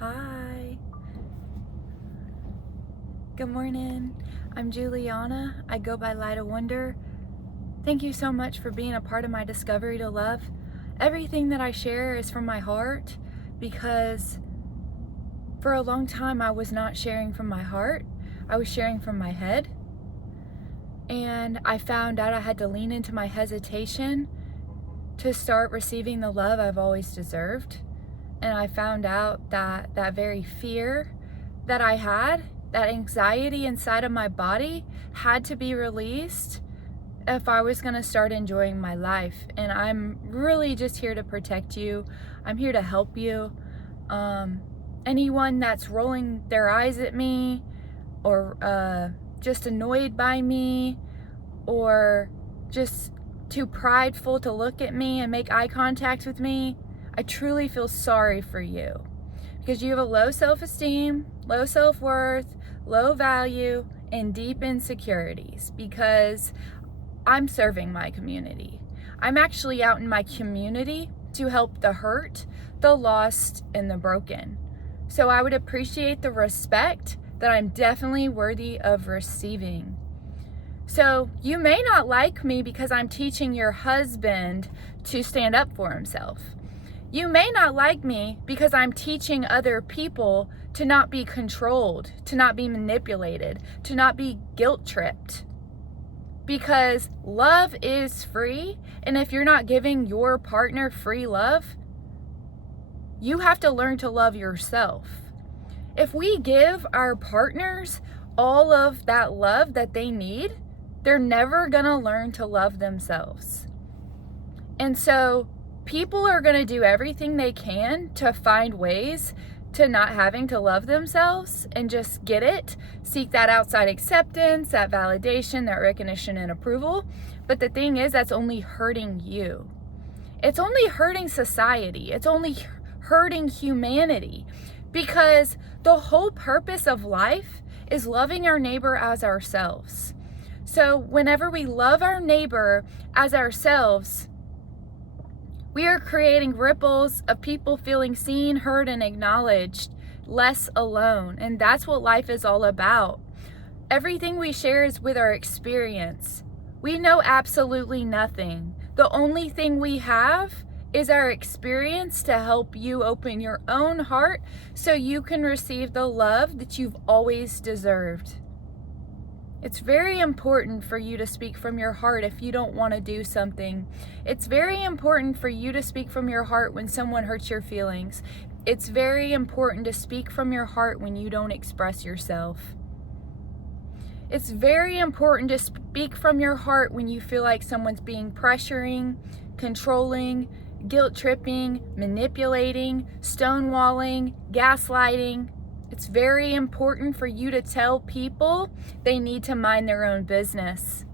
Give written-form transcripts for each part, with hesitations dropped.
Hi. Good morning. I'm Juliana. I go by Light of Wonder. Thank you so much for being a part of my discovery to love. Everything that I share is from my heart because for a long time I was not sharing from my heart. I was sharing from my head. And I found out I had to lean into my hesitation to start receiving the love I've always deserved. And I found out that that very fear that I had, that anxiety inside of my body, had to be released if I was going to start enjoying my life. And I'm really just here to protect you. I'm here to help you. Anyone that's rolling their eyes at me or just annoyed by me or just too prideful to look at me and make eye contact with me, I truly feel sorry for you because you have a low self-esteem, low self-worth, low value, and deep insecurities because I'm serving my community. I'm actually out in my community to help the hurt, the lost, and the broken. So I would appreciate the respect that I'm definitely worthy of receiving. So you may not like me because I'm teaching your husband to stand up for himself. You may not like me because I'm teaching other people to not be controlled, to not be manipulated, to not be guilt-tripped. Because love is free, and if you're not giving your partner free love, you have to learn to love yourself. If we give our partners all of that love that they need, they're never gonna learn to love themselves. And so people are gonna do everything they can to find ways to not having to love themselves and just get it, seek that outside acceptance, that validation, that recognition and approval. But the thing is, that's only hurting you. It's only hurting society. It's only hurting humanity because the whole purpose of life is loving our neighbor as ourselves. So whenever we love our neighbor as ourselves, we are creating ripples of people feeling seen, heard, and acknowledged, less alone. And that's what life is all about. Everything we share is with our experience. We know absolutely nothing. The only thing we have is our experience to help you open your own heart so you can receive the love that you've always deserved. It's very important for you to speak from your heart if you don't want to do something. It's very important for you to speak from your heart when someone hurts your feelings. It's very important to speak from your heart when you don't express yourself. It's very important to speak from your heart when you feel like someone's being pressuring, controlling, guilt-tripping, manipulating, stonewalling, gaslighting. It's very important for you to tell people they need to mind their own business.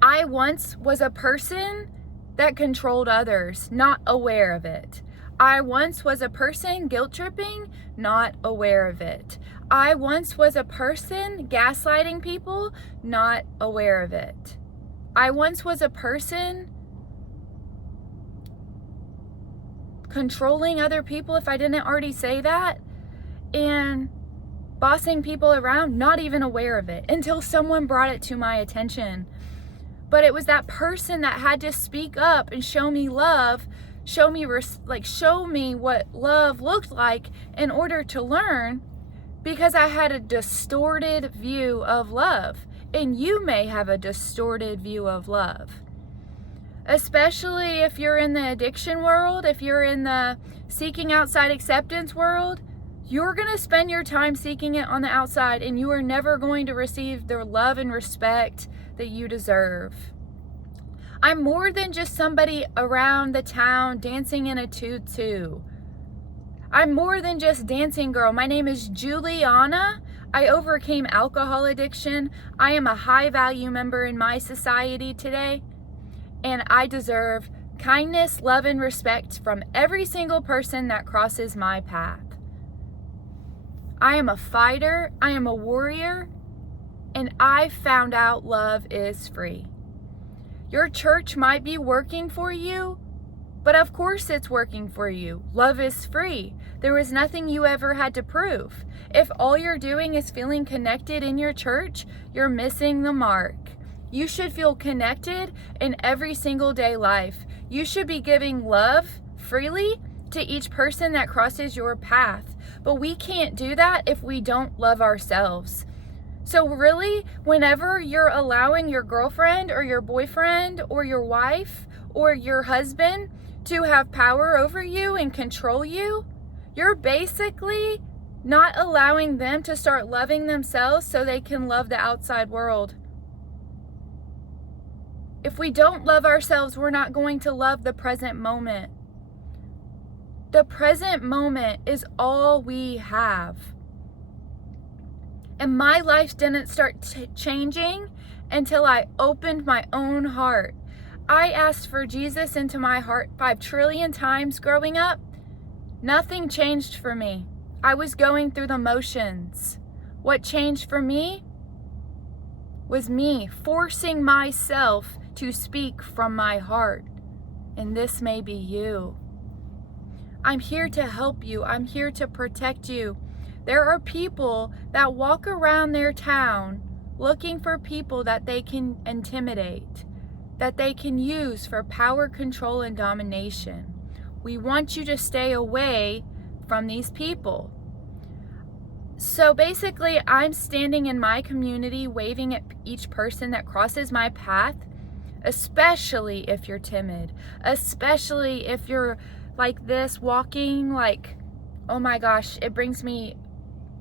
I once was a person that controlled others, not aware of it. I once was a person guilt-tripping, not aware of it. I once was a person gaslighting people, not aware of it. I once was a person controlling other people, if I didn't already say that, and bossing people around, not even aware of it until someone brought it to my attention. But it was that person that had to speak up and show me love, show me what love looked like in order to learn, because I had a distorted view of love. And you may have a distorted view of love. Especially if you're in the addiction world, if you're in the seeking outside acceptance world, you're going to spend your time seeking it on the outside, and you are never going to receive the love and respect that you deserve. I'm more than just somebody around the town dancing in a tutu. I'm more than just dancing girl. My name is Juliana. I overcame alcohol addiction. I am a high value member in my society today, and I deserve kindness, love, and respect from every single person that crosses my path. I am a fighter, I am a warrior, and I found out love is free. Your church might be working for you, But of course it's working for you. Love is free. There was nothing you ever had to prove. If all you're doing is feeling connected in your church, you're missing the mark. You should feel connected in every single day life. You should be giving love freely to each person that crosses your path. But we can't do that if we don't love ourselves. So really, whenever you're allowing your girlfriend or your boyfriend or your wife or your husband to have power over you and control you, you're basically not allowing them to start loving themselves so they can love the outside world. If we don't love ourselves, we're not going to love the present moment. The present moment is all we have. And my life didn't start changing until I opened my own heart. I asked for Jesus into my heart 5 trillion times growing up. Nothing changed for me. I was going through the motions. What changed for me was me forcing myself to speak from my heart. And this may be you. I'm here to help you. I'm here to protect you. There are people that walk around their town looking for people that they can intimidate, that they can use for power, control, and domination. We want you to stay away from these people. So basically, I'm standing in my community waving at each person that crosses my path, especially if you're timid, especially if you're like this, walking like, oh my gosh, it brings me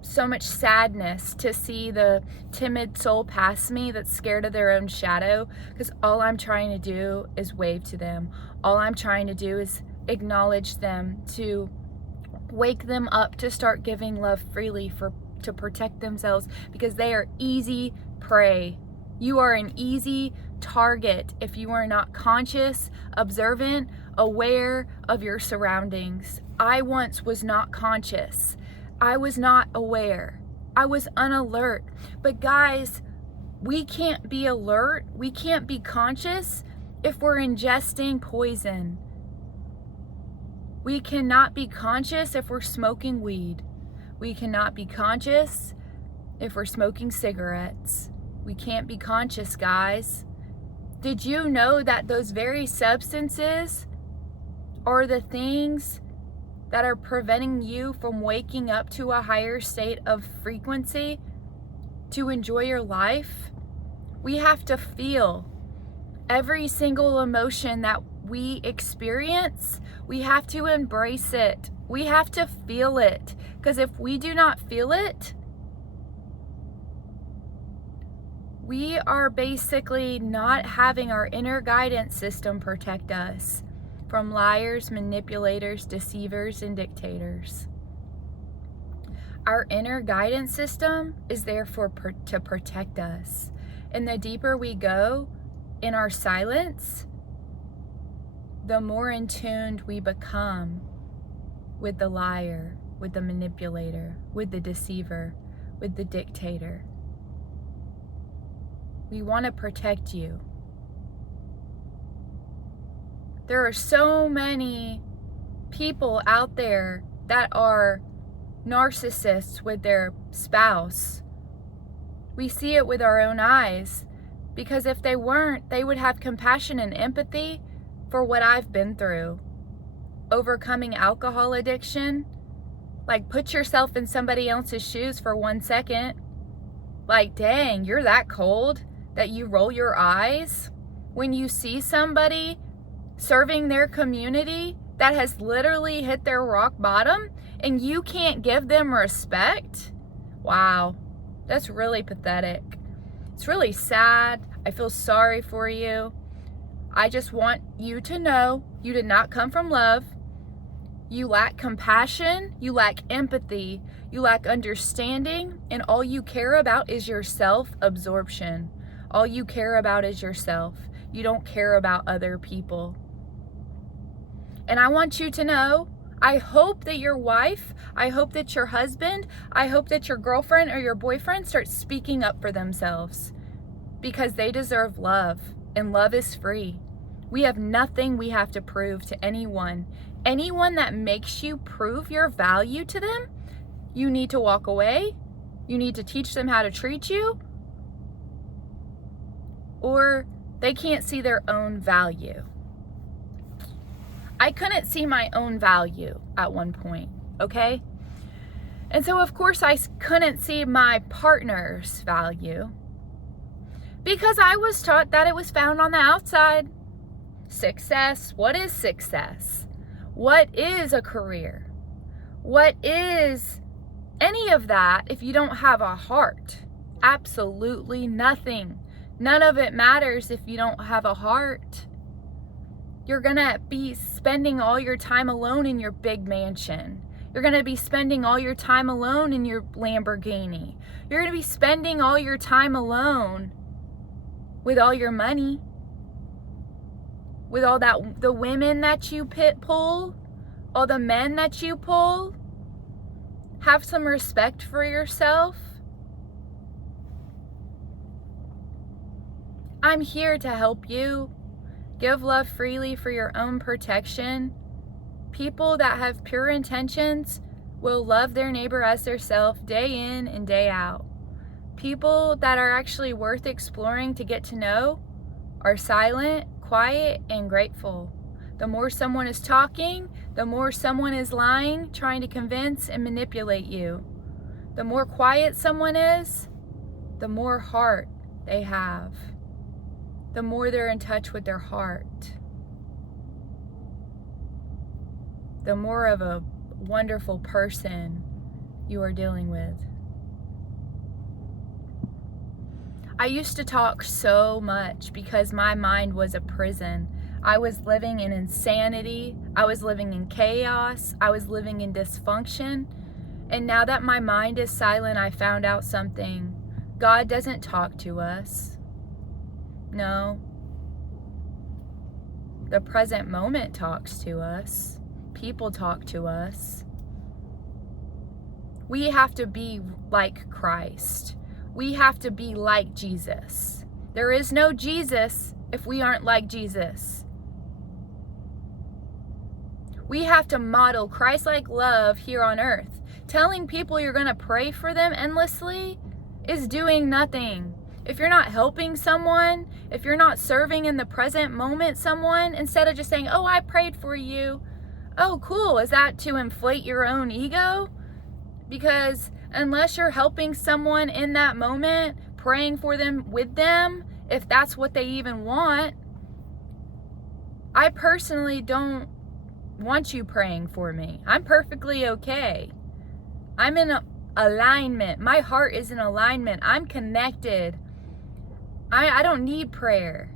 so much sadness to see the timid soul pass me that's scared of their own shadow, because all I'm trying to do is wave to them. All I'm trying to do is acknowledge them, to wake them up to start giving love freely to protect themselves, because they are easy prey. You are an easy target if you are not conscious, observant, aware of your surroundings. I once was not conscious. I was not aware. I was unalert. But guys, we can't be alert. We can't be conscious if we're ingesting poison. We cannot be conscious if we're smoking weed. We cannot be conscious if we're smoking cigarettes. We can't be conscious, guys. Did you know that those very substances are the things that are preventing you from waking up to a higher state of frequency to enjoy your life? We have to feel every single emotion that we experience. We have to embrace it. We have to feel it. Because if we do not feel it, we are basically not having our inner guidance system protect us from liars, manipulators, deceivers, and dictators. Our inner guidance system is there to protect us. And the deeper we go in our silence, the more in tune we become with the liar, with the manipulator, with the deceiver, with the dictator. We want to protect you. There are so many people out there that are narcissists with their spouse. We see it with our own eyes, because if they weren't, they would have compassion and empathy for what I've been through. Overcoming alcohol addiction. Like, put yourself in somebody else's shoes for 1 second. Like, dang, you're that cold that you roll your eyes when you see somebody serving their community that has literally hit their rock bottom and you can't give them respect? Wow, that's really pathetic. It's really sad. I feel sorry for you. I just want you to know you did not come from love. You lack compassion, you lack empathy, you lack understanding, and all you care about is your self-absorption. All you care about is yourself. You don't care about other people. And I want you to know, I hope that your wife, I hope that your husband, I hope that your girlfriend or your boyfriend starts speaking up for themselves, because they deserve love, and love is free. We have nothing we have to prove to anyone. Anyone that makes you prove your value to them, you need to walk away. You need to teach them how to treat you, or they can't see their own value. I couldn't see my own value at one point, okay? And so of course I couldn't see my partner's value because I was taught that it was found on the outside. Success, what is success? What is a career? What is any of that if you don't have a heart? Absolutely nothing. None of it matters if you don't have a heart. You're gonna be spending all your time alone in your big mansion. You're gonna be spending all your time alone in your Lamborghini. You're gonna be spending all your time alone with all your money, with all that, the women that you pull, all the men that you pull. Have some respect for yourself. I'm here to help you. Give love freely for your own protection. People that have pure intentions will love their neighbor as their self day in and day out. People that are actually worth exploring to get to know are silent, quiet, and grateful. The more someone is talking, the more someone is lying, trying to convince and manipulate you. The more quiet someone is, the more heart they have. The more they're in touch with their heart. The more of a wonderful person you are dealing with. I used to talk so much because my mind was a prison. I was living in insanity. I was living in chaos. I was living in dysfunction. And now that my mind is silent, I found out something. God doesn't talk to us. No. The present moment talks to us. People talk to us. We have to be like Christ. We have to be like Jesus. There is no Jesus if we aren't like Jesus. We have to model Christ-like love here on earth. Telling people you're going to pray for them endlessly is doing nothing. If you're not helping someone, if you're not serving in the present moment someone, instead of just saying, oh, I prayed for you. Oh, cool. Is that to inflate your own ego? Because unless you're helping someone in that moment, praying for them with them, if that's what they even want, I personally don't want you praying for me. I'm perfectly okay. I'm in alignment. My heart is in alignment. I'm connected. I don't need prayer.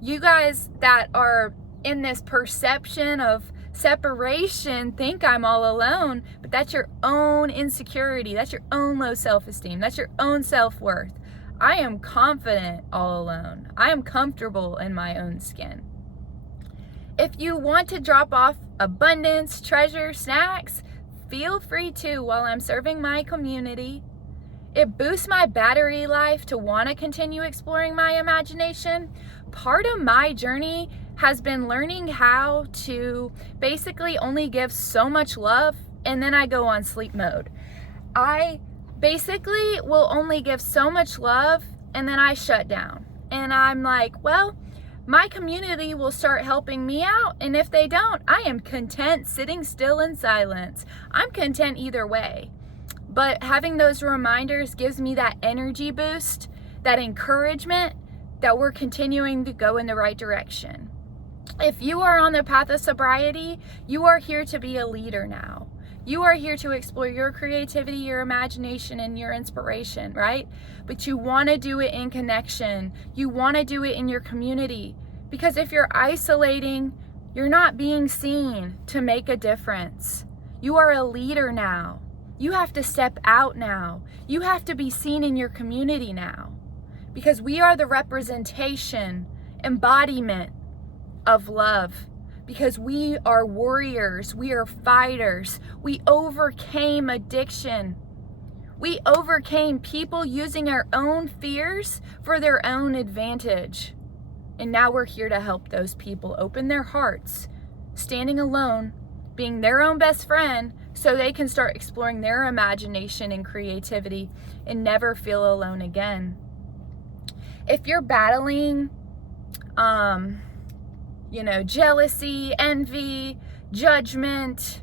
You guys that are in this perception of separation think I'm all alone, but that's your own insecurity. That's your own low self-esteem. That's your own self-worth. I am confident all alone. I am comfortable in my own skin. If you want to drop off abundance, treasure, snacks, feel free to while I'm serving my community. It boosts my battery life to want to continue exploring my imagination. Part of my journey has been learning how to basically only give so much love and then I go on sleep mode. I basically will only give so much love and then I shut down. And I'm like, well, my community will start helping me out, and if they don't, I am content sitting still in silence. I'm content either way. But having those reminders gives me that energy boost, that encouragement that we're continuing to go in the right direction. If you are on the path of sobriety, you are here to be a leader now. You are here to explore your creativity, your imagination, and your inspiration, right? But you want to do it in connection. You want to do it in your community. Because if you're isolating, you're not being seen to make a difference. You are a leader now. You have to step out now. You have to be seen in your community now. Because we are the representation, embodiment of love. Because we are warriors, we are fighters. We overcame addiction. We overcame people using our own fears for their own advantage. And now we're here to help those people open their hearts, standing alone, being their own best friend, so they can start exploring their imagination and creativity and never feel alone again. If you're battling, jealousy, envy, judgment,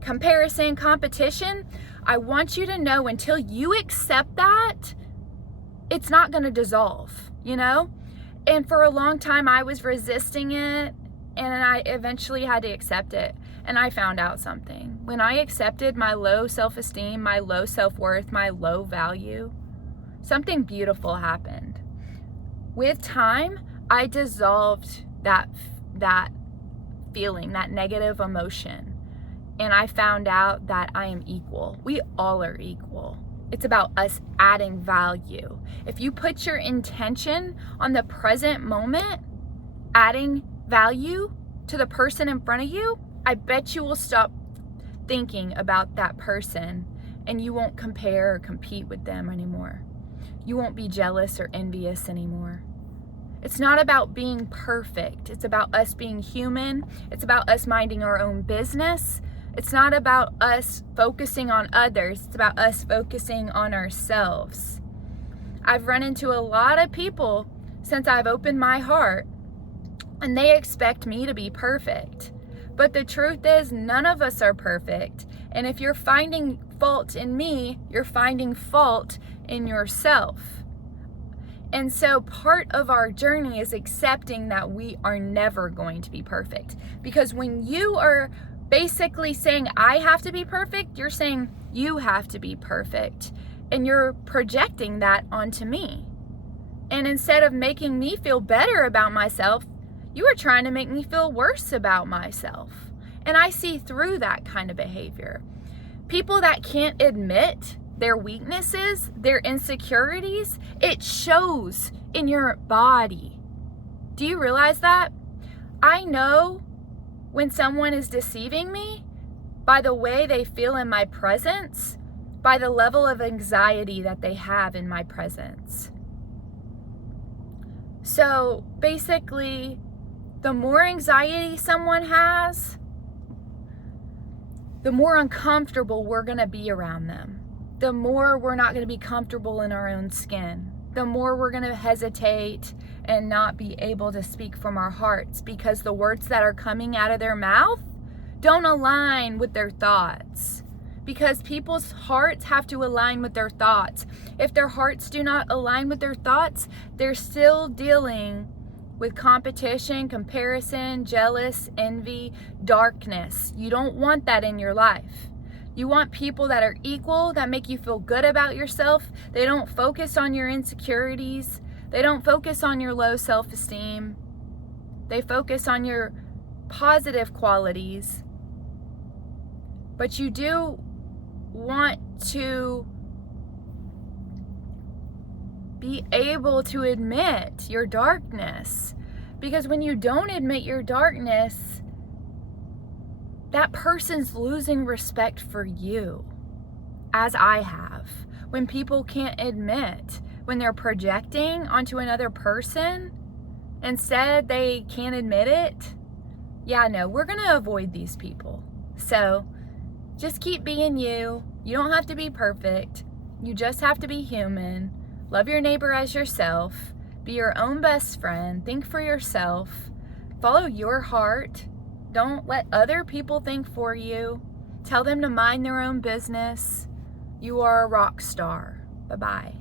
comparison, competition, I want you to know until you accept that, it's not going to dissolve, And for a long time, I was resisting it, and I eventually had to accept it. And I found out something. When I accepted my low self-esteem, my low self-worth, my low value, something beautiful happened. With time, I dissolved that feeling, that negative emotion. And I found out that I am equal. We all are equal. It's about us adding value. If you put your intention on the present moment, adding value to the person in front of you, I bet you will stop thinking about that person and you won't compare or compete with them anymore. You won't be jealous or envious anymore. It's not about being perfect. It's about us being human. It's about us minding our own business. It's not about us focusing on others. It's about us focusing on ourselves. I've run into a lot of people since I've opened my heart, and they expect me to be perfect. But the truth is, none of us are perfect. And if you're finding fault in me, you're finding fault in yourself. And so part of our journey is accepting that we are never going to be perfect. Because when you are basically saying, I have to be perfect, you're saying you have to be perfect. And you're projecting that onto me. And instead of making me feel better about myself, you are trying to make me feel worse about myself. And I see through that kind of behavior. People that can't admit their weaknesses, their insecurities, it shows in your body. Do you realize that? I know when someone is deceiving me by the way they feel in my presence, by the level of anxiety that they have in my presence. So basically, the more anxiety someone has, the more uncomfortable we're going to be around them. The more we're not going to be comfortable in our own skin. The more we're going to hesitate and not be able to speak from our hearts, because the words that are coming out of their mouth don't align with their thoughts. Because people's hearts have to align with their thoughts. If their hearts do not align with their thoughts, they're still dealing with competition, comparison, jealous, envy, darkness. You don't want that in your life. You want people that are equal, that make you feel good about yourself. They don't focus on your insecurities. They don't focus on your low self-esteem. They focus on your positive qualities. But you do want to be able to admit your darkness. Because when you don't admit your darkness, that person's losing respect for you, as I have. When people can't admit, when they're projecting onto another person, instead they can't admit it. Yeah, no, we're gonna avoid these people. So just keep being you. You don't have to be perfect. You just have to be human. Love your neighbor as yourself. Be your own best friend. Think for yourself. Follow your heart. Don't let other people think for you. Tell them to mind their own business. You are a rock star. Bye-bye.